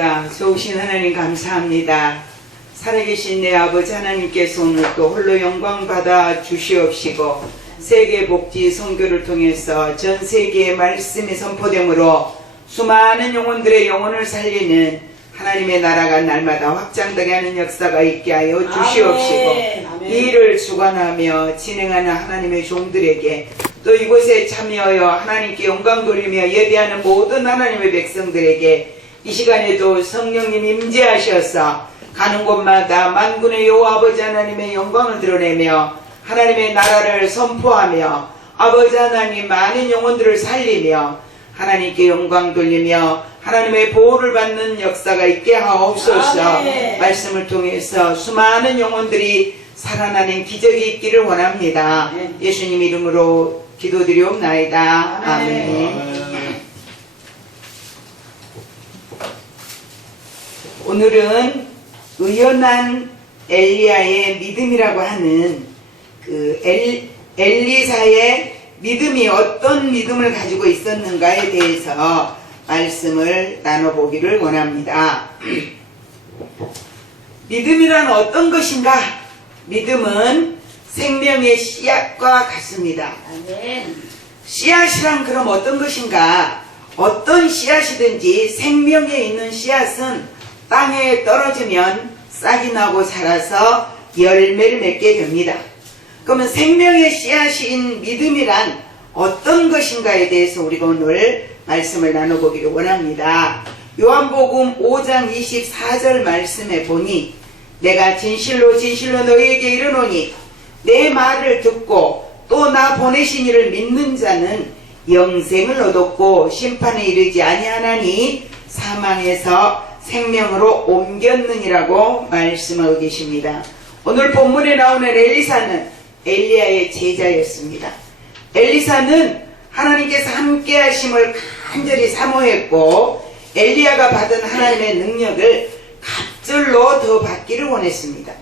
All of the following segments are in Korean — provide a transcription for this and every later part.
좋으신 하나님 감사합니다. 살아계신 내 아버지 하나님께서 오늘 또 홀로 영광 받아 주시옵시고 세계 복지 선교를 통해서 전 세계의 말씀이 선포됨으로 수많은 영혼들의 영혼을 살리는 하나님의 나라가 날마다 확장되게 하는 역사가 있게 하여 주시옵시고 이 일을 주관하며 진행하는 하나님의 종들에게 또 이곳에 참여하여 하나님께 영광 돌리며 예배하는 모든 하나님의 백성들에게 이 시간에도 성령님 임재하셔서 가는 곳마다 만군의 여호와 아버지 하나님의 영광을 드러내며 하나님의 나라를 선포하며 아버지 하나님 많은 영혼들을 살리며 하나님께 영광 돌리며 하나님의 보호를 받는 역사가 있게 하옵소서. 말씀을 통해서 수많은 영혼들이 살아나는 기적이 있기를 원합니다. 예수님 이름으로 기도드리옵나이다. 아멘. 오늘은 의연한 엘리야의 믿음이라고 하는 그 엘리사의 믿음이 어떤 믿음을 가지고 있었는가에 대해서 말씀을 나눠보기를 원합니다. 믿음이란 어떤 것인가? 믿음은 생명의 씨앗과 같습니다. 씨앗이란 그럼 어떤 것인가? 어떤 씨앗이든지 생명에 있는 씨앗은 땅에 떨어지면 싹이 나고 자라서 열매를 맺게 됩니다. 그러면 생명의 씨앗인 믿음이란 어떤 것인가에 대해서 우리가 오늘 말씀을 나눠보기를 원합니다. 요한복음 5장 24절 말씀에 보니 내가 진실로 진실로 너희에게 이르노니 내 말을 듣고 또 나 보내신 이를 믿는 자는 영생을 얻었고 심판에 이르지 아니하나니 사망에서 생명으로 옮겼느니라고 말씀하고 계십니다. 오늘 본문에 나오는 엘리사는 엘리야의 제자였습니다. 엘리사는 하나님께서 함께 하심을 간절히 사모했고 엘리야가 받은 하나님의 능력을 갑절로 더 받기를 원했습니다.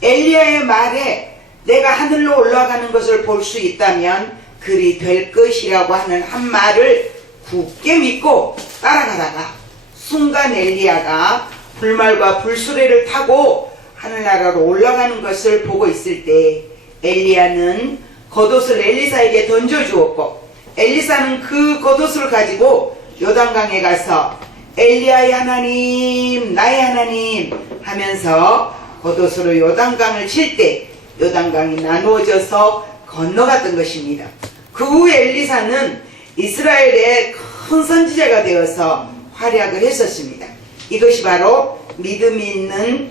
엘리야의 말에 내가 하늘로 올라가는 것을 볼 수 있다면 그리 될 것이라고 하는 한 말을 굳게 믿고 따라가다가 순간 엘리야가 불말과 불수레를 타고 하늘나라로 올라가는 것을 보고 있을 때 엘리야는 겉옷을 엘리사에게 던져주었고 엘리사는 그 겉옷을 가지고 요단강에 가서 엘리야의 하나님 나의 하나님 하면서 겉옷으로 요단강을 칠 때 요단강이 나누어져서 건너갔던 것입니다. 그 후 엘리사는 이스라엘의 큰 선지자가 되어서 활약을 했었습니다. 이것이 바로 믿음이 있는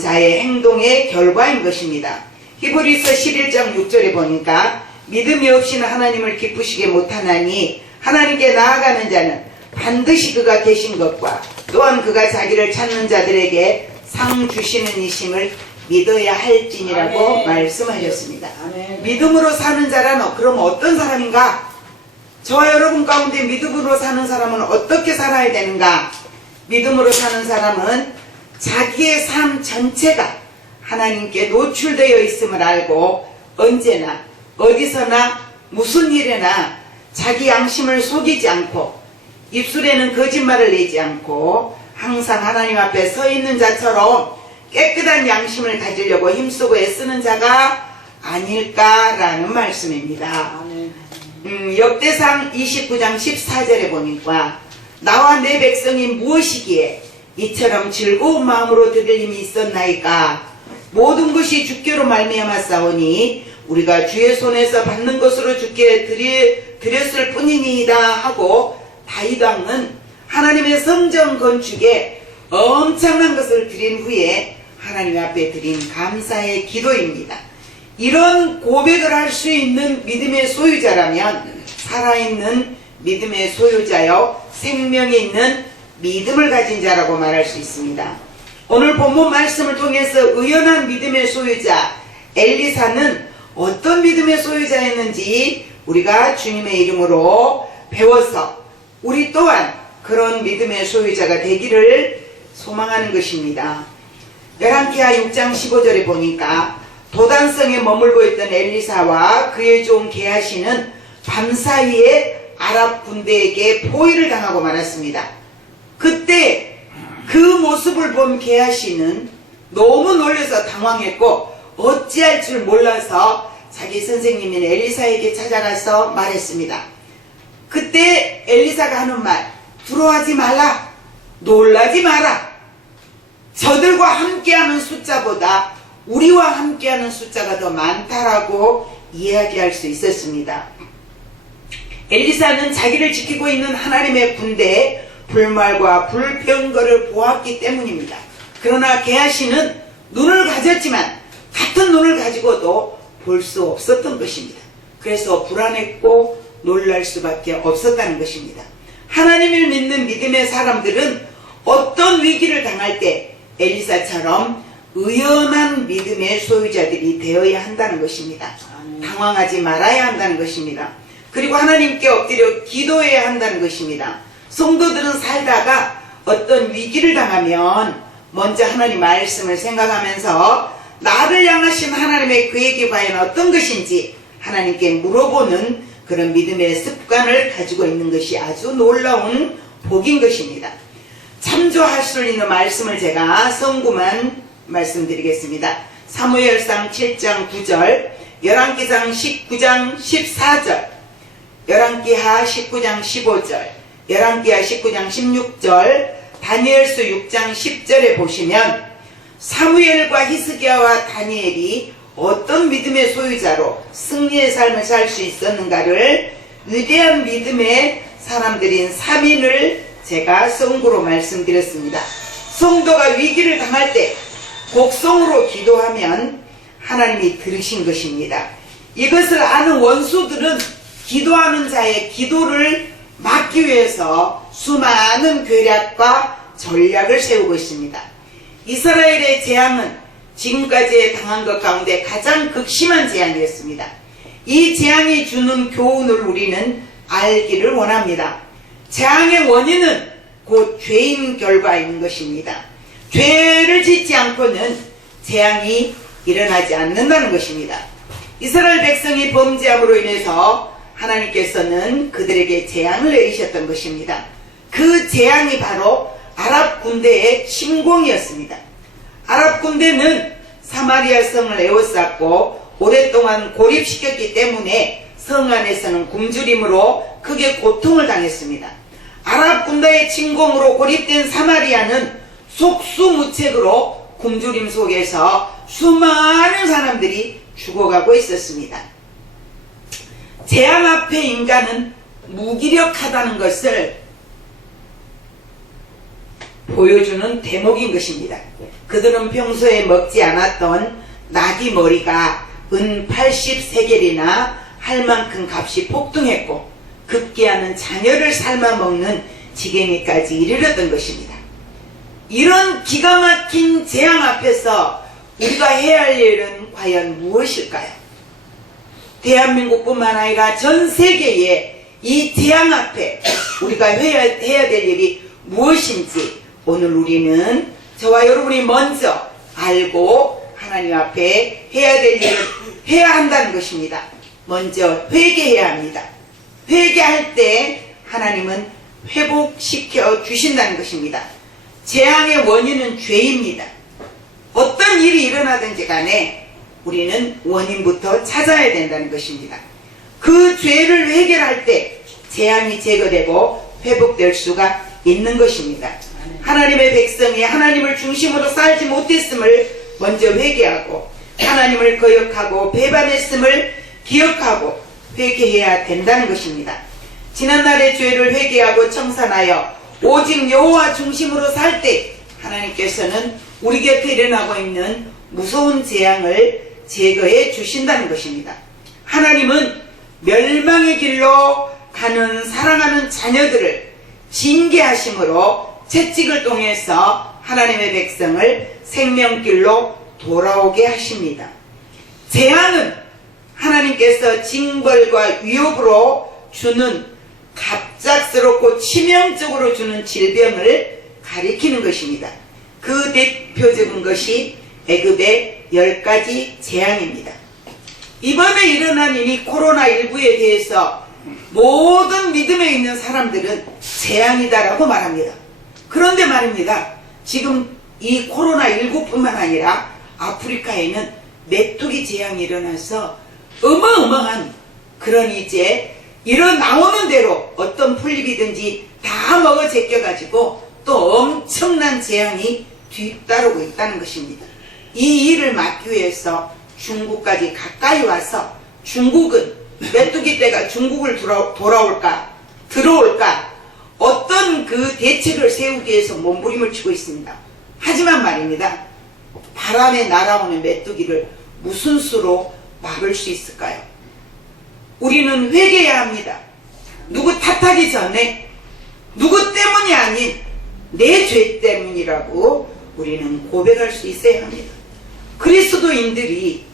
자의 행동의 결과인 것입니다. 히브리서 11장 6절에 보니까 믿음이 없이는 하나님을 기쁘시게 못하나니 하나님께 나아가는 자는 반드시 그가 계신 것과 또한 그가 자기를 찾는 자들에게 상 주시는 이심을 믿어야 할지니라고 아멘. 말씀하셨습니다. 아멘. 믿음으로 사는 자란 그럼 어떤 사람인가? 저와 여러분 가운데 믿음으로 사는 사람은 어떻게 살아야 되는가? 믿음으로 사는 사람은 자기의 삶 전체가 하나님께 노출되어 있음을 알고 언제나 어디서나 무슨 일에나 자기 양심을 속이지 않고 입술에는 거짓말을 내지 않고 항상 하나님 앞에 서 있는 자처럼 깨끗한 양심을 가지려고 힘쓰고 애쓰는 자가 아닐까라는 말씀입니다. 역대상 29장 14절에 보니까 나와 내 백성이 무엇이기에 이처럼 즐거운 마음으로 드릴 힘이 있었나이까 모든 것이 주께로 말미암아 싸우니 우리가 주의 손에서 받는 것으로 주께 드렸을 뿐이니이다 하고 다윗 왕은 하나님의 성전 건축에 엄청난 것을 드린 후에 하나님 앞에 드린 감사의 기도입니다. 이런 고백을 할 수 있는 믿음의 소유자라면 살아있는 믿음의 소유자여 생명이 있는 믿음을 가진 자라고 말할 수 있습니다. 오늘 본문 말씀을 통해서 의연한 믿음의 소유자 엘리사는 어떤 믿음의 소유자였는지 우리가 주님의 이름으로 배워서 우리 또한 그런 믿음의 소유자가 되기를 소망하는 것입니다. 열왕기하 6장 15절에 보니까 도단성에 머물고 있던 엘리사와 그의 종 게하시는 밤사이에 아랍 군대에게 포위를 당하고 말았습니다. 그때 그 모습을 본 게하시는 너무 놀라서 당황했고 어찌할 줄 몰라서 자기 선생님인 엘리사에게 찾아가서 말했습니다. 그때 엘리사가 하는 말, 두려워하지 말라, 놀라지 마라. 저들과 함께하는 숫자보다 우리와 함께하는 숫자가 더 많다라고 이야기할 수 있었습니다. 엘리사는 자기를 지키고 있는 하나님의 군대에 불말과 불평거를 보았기 때문입니다. 그러나 게하시는 눈을 가졌지만 같은 눈을 가지고도 볼 수 없었던 것입니다. 그래서 불안했고 놀랄 수밖에 없었다는 것입니다. 하나님을 믿는 믿음의 사람들은 어떤 위기를 당할 때 엘리사처럼 의연한 믿음의 소유자들이 되어야 한다는 것입니다. 당황하지 말아야 한다는 것입니다. 그리고 하나님께 엎드려 기도해야 한다는 것입니다. 성도들은 살다가 어떤 위기를 당하면 먼저 하나님 말씀을 생각하면서 나를 향하신 하나님의 계획이 과연 어떤 것인지 하나님께 물어보는 그런 믿음의 습관을 가지고 있는 것이 아주 놀라운 복인 것입니다. 참조할 수 있는 말씀을 제가 성구만 말씀드리겠습니다. 사무엘상 7장 9절, 열왕기상 19장 14절, 열왕기하 19장 15절, 열왕기하 19장 16절, 다니엘서 6장 10절에 보시면 사무엘과 히스기야와 다니엘이 어떤 믿음의 소유자로 승리의 삶을 살 수 있었는가를 위대한 믿음의 사람들인 3인을 제가 성구로 말씀드렸습니다. 성도가 위기를 당할 때 곡성으로 기도하면 하나님이 들으신 것입니다. 이것을 아는 원수들은 기도하는 자의 기도를 막기 위해서 수많은 괴략과 전략을 세우고 있습니다. 이스라엘의 재앙은 지금까지 당한 것 가운데 가장 극심한 재앙이었습니다. 이 재앙이 주는 교훈을 우리는 알기를 원합니다. 재앙의 원인은 곧 죄인 결과인 것입니다. 죄를 짓지 않고는 재앙이 일어나지 않는다는 것입니다. 이스라엘 백성이 범죄함으로 인해서 하나님께서는 그들에게 재앙을 내리셨던 것입니다. 그 재앙이 바로 아랍 군대의 침공이었습니다. 아랍 군대는 사마리아 성을 에워쌌고 오랫동안 고립시켰기 때문에 성 안에서는 굶주림으로 크게 고통을 당했습니다. 아랍 군대의 침공으로 고립된 사마리아는 속수무책으로 굶주림 속에서 수많은 사람들이 죽어가고 있었습니다. 재앙 앞에 인간은 무기력하다는 것을 보여주는 대목인 것입니다. 그들은 평소에 먹지 않았던 나귀 머리가 은 80세겔이나 할 만큼 값이 폭등했고 급기야는 자녀를 삶아 먹는 지경에까지 이르렀던 것입니다. 이런 기가 막힌 재앙 앞에서 우리가 해야 할 일은 과연 무엇일까요? 대한민국뿐만 아니라 전 세계에 이 재앙 앞에 우리가 해야 될 일이 무엇인지 오늘 우리는 저와 여러분이 먼저 알고 하나님 앞에 해야 될 일을 해야 한다는 것입니다. 먼저 회개해야 합니다. 회개할 때 하나님은 회복시켜 주신다는 것입니다. 재앙의 원인은 죄입니다. 어떤 일이 일어나든지 간에 우리는 원인부터 찾아야 된다는 것입니다. 그 죄를 해결할 때 재앙이 제거되고 회복될 수가 있는 것입니다. 하나님의 백성이 하나님을 중심으로 살지 못했음을 먼저 회개하고 하나님을 거역하고 배반했음을 기억하고 회개해야 된다는 것입니다. 지난날의 죄를 회개하고 청산하여 오직 여호와 중심으로 살 때 하나님께서는 우리 곁에 일어나고 있는 무서운 재앙을 제거해 주신다는 것입니다. 하나님은 멸망의 길로 가는 사랑하는 자녀들을 징계하심으로 채찍을 통해서 하나님의 백성을 생명길로 돌아오게 하십니다. 재앙은 하나님께서 징벌과 위협으로 주는 갑작스럽고 치명적으로 주는 질병을 가리키는 것입니다. 그 대표적인 것이 애굽의 10가지 재앙입니다. 이번에 일어난 이 코로나19에 대해서 모든 믿음에 있는 사람들은 재앙이다라고 말합니다. 그런데 말입니다. 지금 이 코로나19뿐만 아니라 아프리카에는 메뚜기 재앙이 일어나서 어마어마한 그런 이제 이런 나오는 대로 어떤 풀잎이든지 다 먹어 제껴가지고 또 엄청난 재앙이 뒤따르고 있다는 것입니다. 이 일을 막기 위해서 중국까지 가까이 와서 중국은 메뚜기 떼가 중국을 들어올까 어떤 그 대책을 세우기 위해서 몸부림을 치고 있습니다. 하지만 말입니다. 바람에 날아오는 메뚜기를 무슨 수로 막을 수 있을까요? 우리는 회개해야 합니다. 누구 탓하기 전에 누구 때문이 아닌 내 죄 때문이라고 우리는 고백할 수 있어야 합니다. 그리스도인들이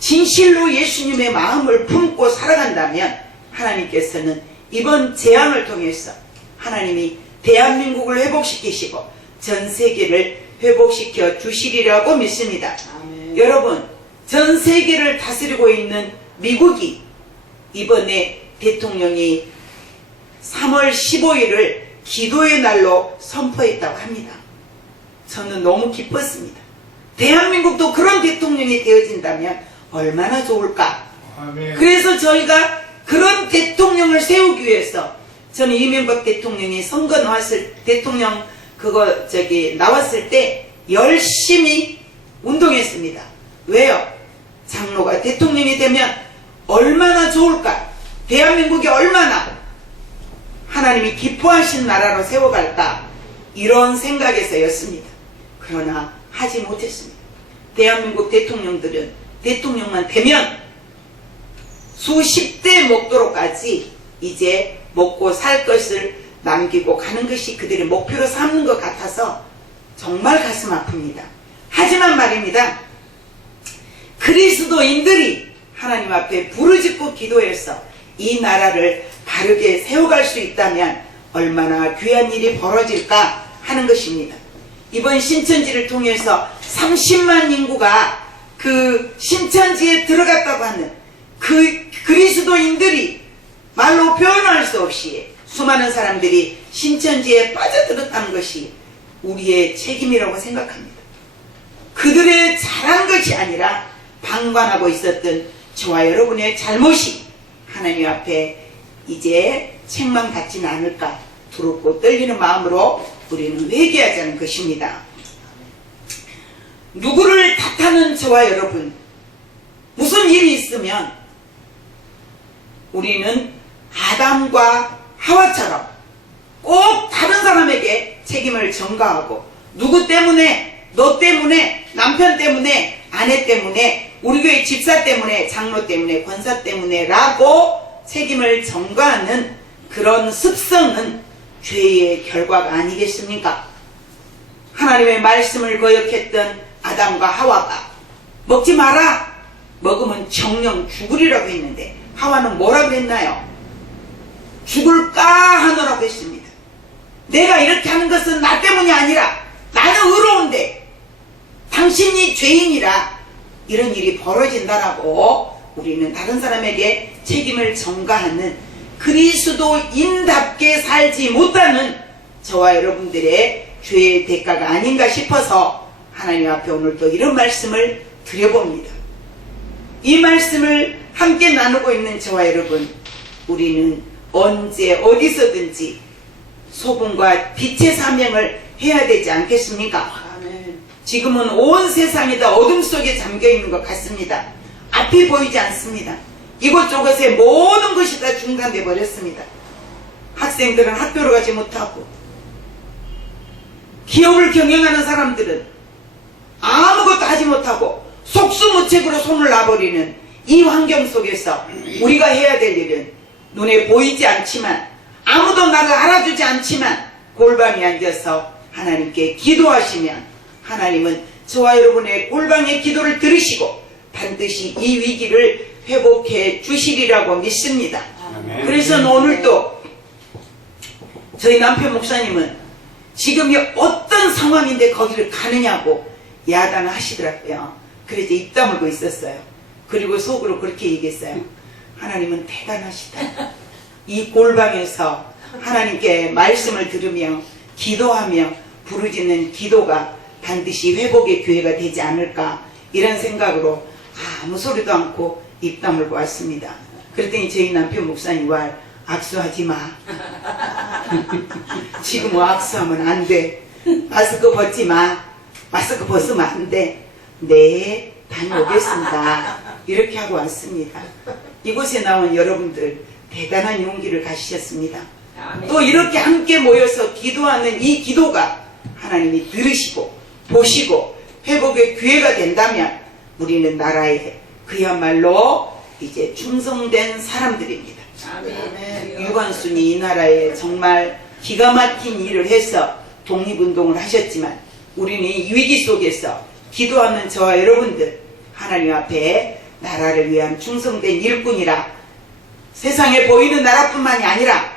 진실로 예수님의 마음을 품고 살아간다면 하나님께서는 이번 재앙을 통해서 하나님이 대한민국을 회복시키시고 전 세계를 회복시켜 주시리라고 믿습니다. 아멘. 여러분, 전 세계를 다스리고 있는 미국이 이번에 대통령이 3월 15일을 기도의 날로 선포했다고 합니다. 저는 너무 기뻤습니다. 대한민국도 그런 대통령이 되어진다면 얼마나 좋을까. 아멘. 그래서 저희가 그런 대통령을 세우기 위해서 저는 이명박 대통령이 선거 나왔을 대통령 나왔을 때 열심히 운동했습니다. 왜요? 장로가 대통령이 되면 얼마나 좋을까? 대한민국이 얼마나 하나님이 기뻐하신 나라로 세워갈까? 이런 생각에서였습니다. 그러나 하지 못했습니다. 대한민국 대통령들은 대통령만 되면 수십 대 먹도록까지 이제 먹고 살 것을 남기고 가는 것이 그들의 목표로 삼는 것 같아서 정말 가슴 아픕니다. 하지만 말입니다. 그리스도인들이 하나님 앞에 부르짖고 기도해서 이 나라를 바르게 세워갈 수 있다면 얼마나 귀한 일이 벌어질까 하는 것입니다. 이번 신천지를 통해서 30만 인구가 그 신천지에 들어갔다고 하는 그 그리스도인들이 말로 표현할 수 없이 수많은 사람들이 신천지에 빠져들었다는 것이 우리의 책임이라고 생각합니다. 그들의 잘한 것이 아니라 방관하고 있었던 저와 여러분의 잘못이 하나님 앞에 이제 책망 받지는 않을까 두렵고 떨리는 마음으로 우리는 회개하자는 것입니다. 누구를 탓하는 저와 여러분, 무슨 일이 있으면 우리는 아담과 하와처럼 꼭 다른 사람에게 책임을 전가하고 누구 때문에, 너 때문에, 남편 때문에, 아내 때문에, 우리 교회 집사 때문에, 장로 때문에, 권사 때문에 라고 책임을 전가하는 그런 습성은 죄의 결과가 아니겠습니까? 하나님의 말씀을 거역했던 아담과 하와가 먹지 마라! 먹으면 정령 죽으리라고 했는데 하와는 뭐라고 했나요? 죽을까 하노라고 했습니다. 내가 이렇게 하는 것은 나 때문이 아니라 나는 의로운데 당신이 죄인이라 이런 일이 벌어진다라고 우리는 다른 사람에게 책임을 전가하는 그리스도인답게 살지 못하는 저와 여러분들의 죄의 대가가 아닌가 싶어서 하나님 앞에 오늘도 이런 말씀을 드려봅니다. 이 말씀을 함께 나누고 있는 저와 여러분, 우리는 언제 어디서든지 소금과 빛의 사명을 해야 되지 않겠습니까? 아멘. 지금은 온 세상이 다 어둠 속에 잠겨 있는 것 같습니다. 앞이 보이지 않습니다. 이곳저곳에 모든 것이 다 중단돼 버렸습니다. 학생들은 학교를 가지 못하고 기업을 경영하는 사람들은 아무것도 하지 못하고 속수무책으로 손을 놔버리는 이 환경 속에서 우리가 해야 될 일은 눈에 보이지 않지만 아무도 나를 알아주지 않지만 골방에 앉아서 하나님께 기도하시면 하나님은 저와 여러분의 골방의 기도를 들으시고 반드시 이 위기를 회복해 주시리라고 믿습니다. 아멘. 그래서 오늘도 저희 남편 목사님은 지금이 어떤 상황인데 거기를 가느냐고 야단을 하시더라고요. 그래서 입 다물고 있었어요. 그리고 속으로 그렇게 얘기했어요. 하나님은 대단하시다. 이 골방에서 하나님께 말씀을 들으며 기도하며 부르짖는 기도가 반드시 회복의 기회가 되지 않을까 이런 생각으로 아무 소리도 않고 입 다물고 왔습니다. 그랬더니 저희 남편 목사님 와 악수하지 마. 지금 뭐 악수하면 안 돼. 마스크 벗지 마. 마스크 벗으면 안 돼. 네, 다녀오겠습니다. 이렇게 하고 왔습니다. 이곳에 나온 여러분들 대단한 용기를 가지셨습니다. 또 이렇게 함께 모여서 기도하는 이 기도가 하나님이 들으시고 보시고 회복의 기회가 된다면 우리는 나라에 그야말로 이제 충성된 사람들입니다. 유관순이 이 나라에 정말 기가 막힌 일을 해서 독립운동을 하셨지만 우리는 이 위기 속에서 기도하는 저와 여러분들 하나님 앞에 나라를 위한 충성된 일꾼이라 세상에 보이는 나라뿐만이 아니라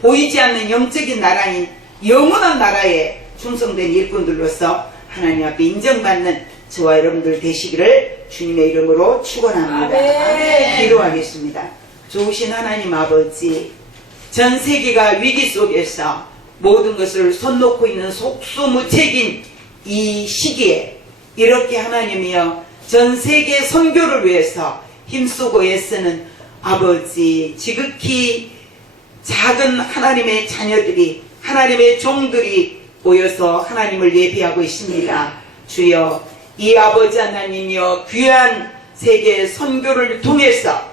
보이지 않는 영적인 나라인 영원한 나라에 충성된 일꾼들로서 하나님 앞에 인정받는 저와 여러분들 되시기를 주님의 이름으로 축원합니다. 기도하겠습니다. 좋으신 하나님 아버지, 전 세계가 위기 속에서 모든 것을 손 놓고 있는 속수무책인 이 시기에 이렇게 하나님이여 전 세계 선교를 위해서 힘쓰고 애쓰는 아버지, 지극히 작은 하나님의 자녀들이 하나님의 종들이 모여서 하나님을 예배하고 있습니다. 주여 이 아버지 하나님이여 귀한 세계 선교를 통해서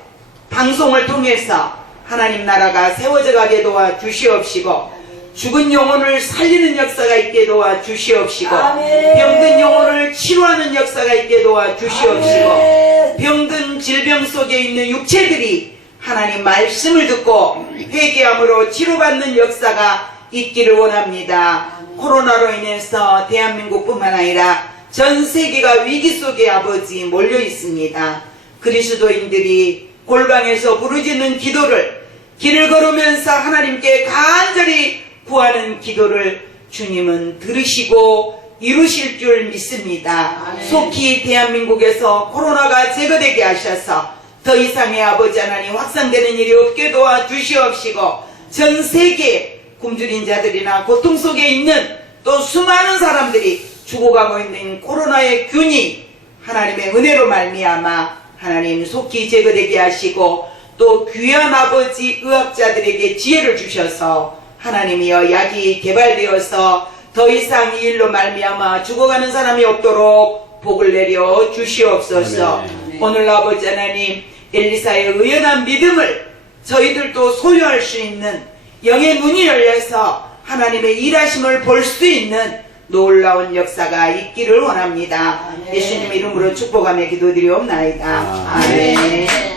방송을 통해서 하나님 나라가 세워져 가게 도와 주시옵시고 죽은 영혼을 살리는 역사가 있게 도와 주시옵시고 병든 영혼을 치료하는 역사가 있게 도와 주시옵시고 병든 질병 속에 있는 육체들이 하나님 말씀을 듣고 회개함으로 치료받는 역사가 있기를 원합니다. 코로나로 인해서 대한민국뿐만 아니라 전 세계가 위기 속에 아버지 몰려 있습니다. 그리스도인들이 골방에서 부르짖는 기도를 길을 걸으면서 하나님께 간절히 구하는 기도를 주님은 들으시고 이루실 줄 믿습니다. 속히 대한민국에서 코로나가 제거되게 하셔서 더 이상의 아버지 하나님 확산되는 일이 없게 도와주시옵시고 전 세계 굶주린 자들이나 고통 속에 있는 또 수많은 사람들이 죽어가고 있는 코로나의 균이 하나님의 은혜로 말미암아 하나님 속히 제거되게 하시고 또 귀한 아버지 의학자들에게 지혜를 주셔서 하나님이여 약이 개발되어서 더 이상 이 일로 말미암아 죽어가는 사람이 없도록 복을 내려 주시옵소서. 오늘 아버지 하나님 엘리사의 의연한 믿음을 저희들도 소유할 수 있는 영의 눈이 열려서 하나님의 일하심을 볼 수 있는 놀라운 역사가 있기를 원합니다. 예수님 이름으로 축복하며 기도드리옵나이다. 아멘.